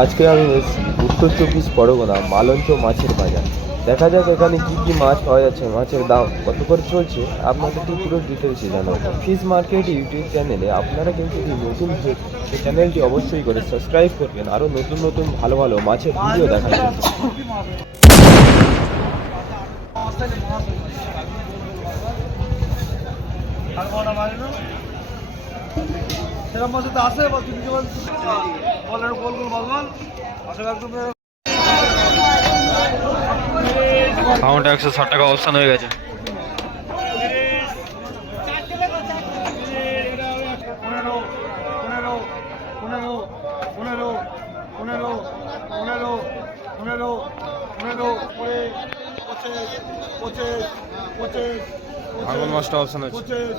আজকে আমি উত্তর চব্বিশ পরগনা মালঞ্চ মাছের বাজার। দেখা যাক এখানে কি কি মাছ পাওয়া যাচ্ছে, মাছের দাম কত করে চলছে, আপনাদেরকে পুরো ডিটেলসে জানাব। ফিশ মার্কেট ইউটিউব চ্যানেলে আপনারা কিন্তু যদি নতুন সেই চ্যানেলটি অবশ্যই করে সাবস্ক্রাইব করবেন, আরও নতুন নতুন ভালো ভালো মাছের ভিডিও দেখার জন্য। সেরকম মাসে তো আসে বা কাউন্ট একশো ষাট টাকা অবস্থান হয়ে গেছে আগুন মাসটা অপশন আছে পঁয়ত্রিশ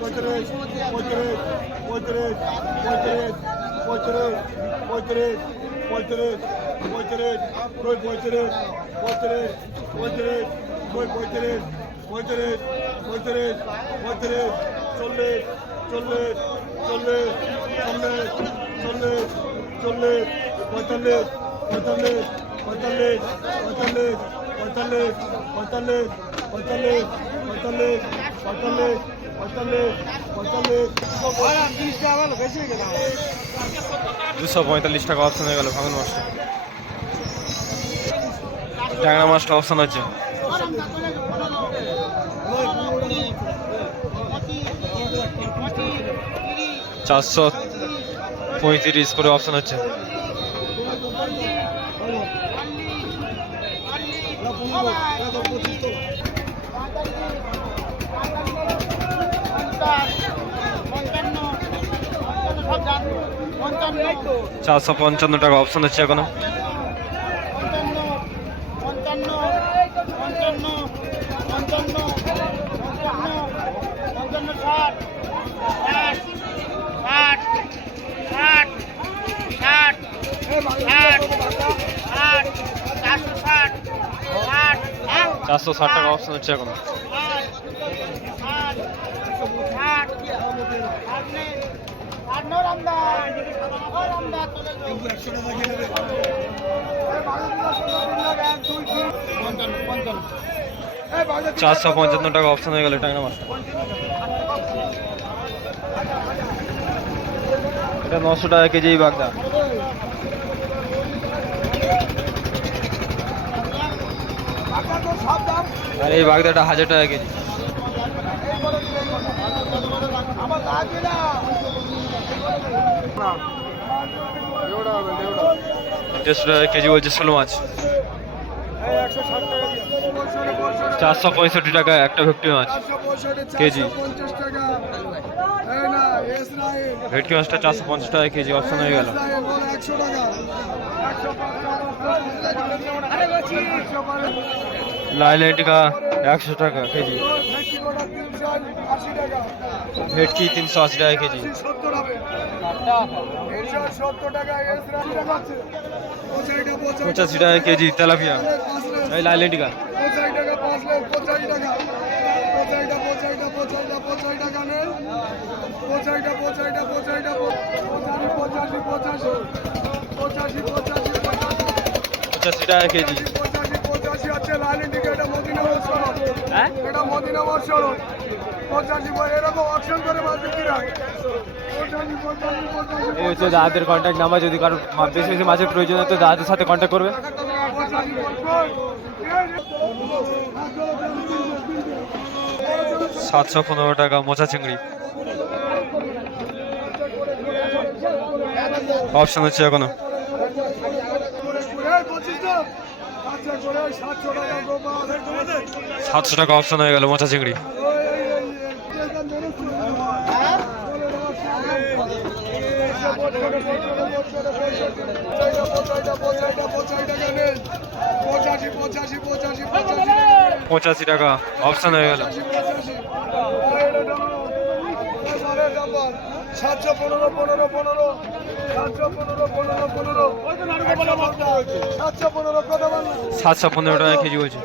পঁয়ত্রিশ পঁয়ত্রিশ পঁয়ত্রিশ পঁয়ত্রিশ পঁয়ত্রিশ পঁয়ত্রিশ পঁয়ত্রিশ পঁয়ত্রিশ পঁয়ত্রিশ পঁয়ত্রিশ দুই পঁয়ত্রিশ পঁয়ত্রিশ পঁয়ত্রিশ পঁয়ত্রিশ পঁয়ত্রিশ, চল্লিশ চল্লিশ চল্লিশ চল্লিশ চল্লিশ চল্লিশ, পঁয়তাল্লিশ পঁয়তাল্লিশ পঁয়তাল্লিশ পঁয়তাল্লিশ পঁয়তাল্লিশ পঁয়তাল্লিশ পঁয়তাল্লিশ পঁয়তাল্লিশ পঁয়তাল্লিশ দুশো পঁয়তাল্লিশ টাকা অপশন হয়ে গেল ভাঙন মাছটা ট্যাংরা মাছটা অপশন হচ্ছে। চারশো পঁয়ত্রিশ করে অপশন হচ্ছে। চারশো পঞ্চান্ন টাকা অপশন হচ্ছে এখনও। চারশো ষাট টাকা অপশন হচ্ছে এখনও। চারশো পঞ্চান্ন টাকা অপশন হয়ে গেল ট্যাংরা মাছটা এটা নশো টাকা কেজি বাগদা। আর এই বাগদাটা হাজার টাকা কেজি। পঞ্চাশ টাকা কেজি বলছে শোল মাছ। চারশো পঁয়ষট্টি টাকা, একটা ভেটকি মাছ। কেজি। ভেটকি মাছটা চারশো পঞ্চাশ টাকা কেজি, অপশন হয়ে গেল। লাইলাইটিকা একশো টাকা কেজি। ভেটকি তিনশো আশি টাকা কেজি। পঁচাশি টাকা কেজি তেলাপিয়া। এই লাইলেন্ডিকা পঁচাশি টাকা কেজি। এটা মদিনাবাদ সড়ক। পঁচাশি এরকম অপশন করে মাছ বিক্রি হয়। এই হচ্ছে দাদাদের কন্ট্যাক্ট নাম্বার যদি কারও মা- বেশি বেশি মাছের প্রয়োজন হয় তো দাদাদের সাথে কন্ট্যাক্ট করবে। সাতশো পনেরো টাকা মোচা চিংড়ি। অপশন হচ্ছে এখনও। সাতশো টাকা অপশন হয়ে গেল মোচা চিংড়ি পঁচাশি টাকা অপশন হয়ে গেল সাতশো পনেরো পনেরো পনেরো সাতশো পনেরো টাকা কেজি বলছে।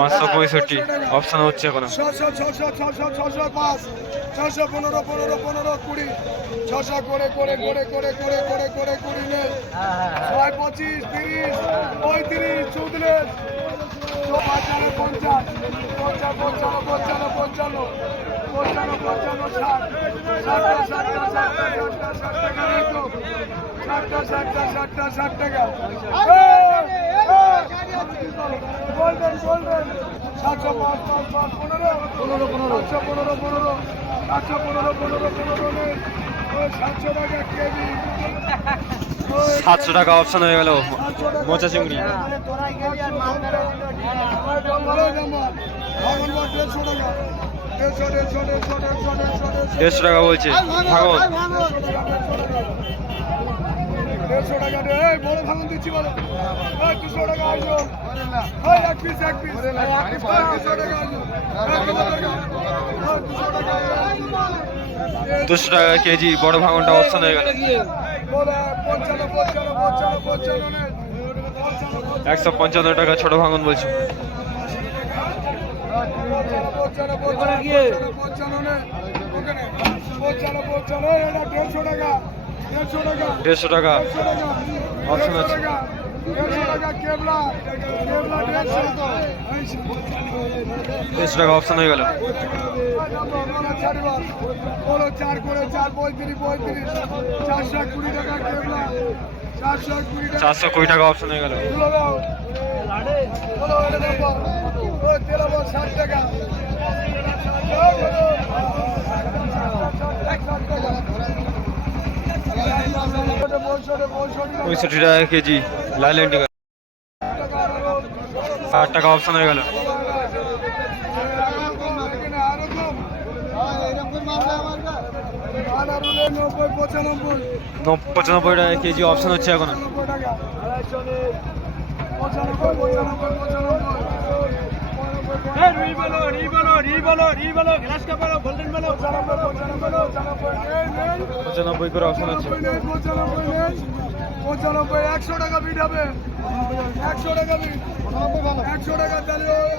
পাঁচশো পঁয়ষট্টি অপশন হচ্ছে এখন। ছশো পনেরো পনেরো পনেরো কুড়ি। ছশো করে করে করে করে করে করে করে, কুড়ি নেই ছয় পঁচিশ, তিরিশ, পঁয়ত্রিশ, চৌত্রিশ পঞ্চান্ন পঞ্চাশ পঞ্চান্ন পঞ্চান্ন পঞ্চান্ন পঞ্চান্ন পঞ্চান্ন পঞ্চান্ন ষাট ষাটটা ষাটটা ষাটটা ষাটটা ষাট টাকা রেখো ষাটটা ষাটটা ষাটটা ষাট টাকা গোল্ডেন গোল্ডেন সাতশো পাঁচ পাঁচ পাঁচ পনেরো পনেরো পনেরো সাতশো পনেরো পনেরো সাতশো পনেরো পনেরো পনেরো সাতশো টাকা কেজি সাতশো টাকা অপশন হয়ে গেল মোচা চিংড়ি। দেড়শো টাকা বলছে। ভাঙন। দুশো টাকা দুশো টাকা কেজি বড় ভাগনটা অপশন হয়ে গেল। একশো পঞ্চান্ন টাকা ছোট ভাঙন বলছে। দেড়শো টাকা। অপশন আছে। দেড়শো টাকা অপশন হয়ে গেল। চারশো কুড়ি টাকা অপশন হয়ে গেল। ষাট টাকা পঁয়ষট্টি টাকা কেজি লাইল ষাট টাকা অপশন হয়ে গেল। পঁচানব্বই। নব- পঁচানব্বই টাকা কেজি অপশন হচ্ছে এখন। পঁচানব্বই করে অপশন হচ্ছে। পঁচানব্বই একশো টাকা বিট হবে। একশো টাকা বিট একশো টাকা তাহলে ও-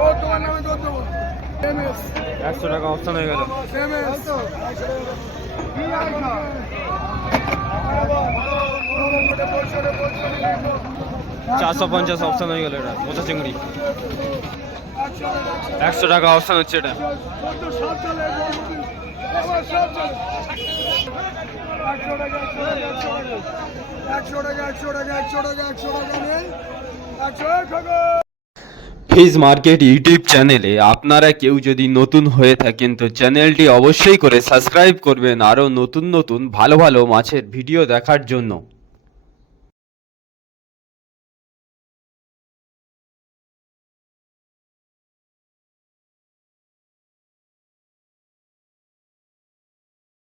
ও তোমার নামে দর দেবো এমএস একশো টাকা অপশন হয়ে গেল চারশো পঞ্চাশ অপশন হয়ে গেল এটা মোচা চিংড়ি একশো টাকা অপশন হচ্ছে এটা একশো টাকা একশো টাকা একশো টাকা একশো টাকা নেই একশো ফিজ মার্কেট ইউটিউব চ্যানেলে আপনারা কেউ যদি নতুন হয়ে থাকেন তো চ্যানেলটি অবশ্যই করে সাবস্ক্রাইব করবেন আরও নতুন নতুন ভালো ভালো মাছের ভিডিও দেখার জন্য।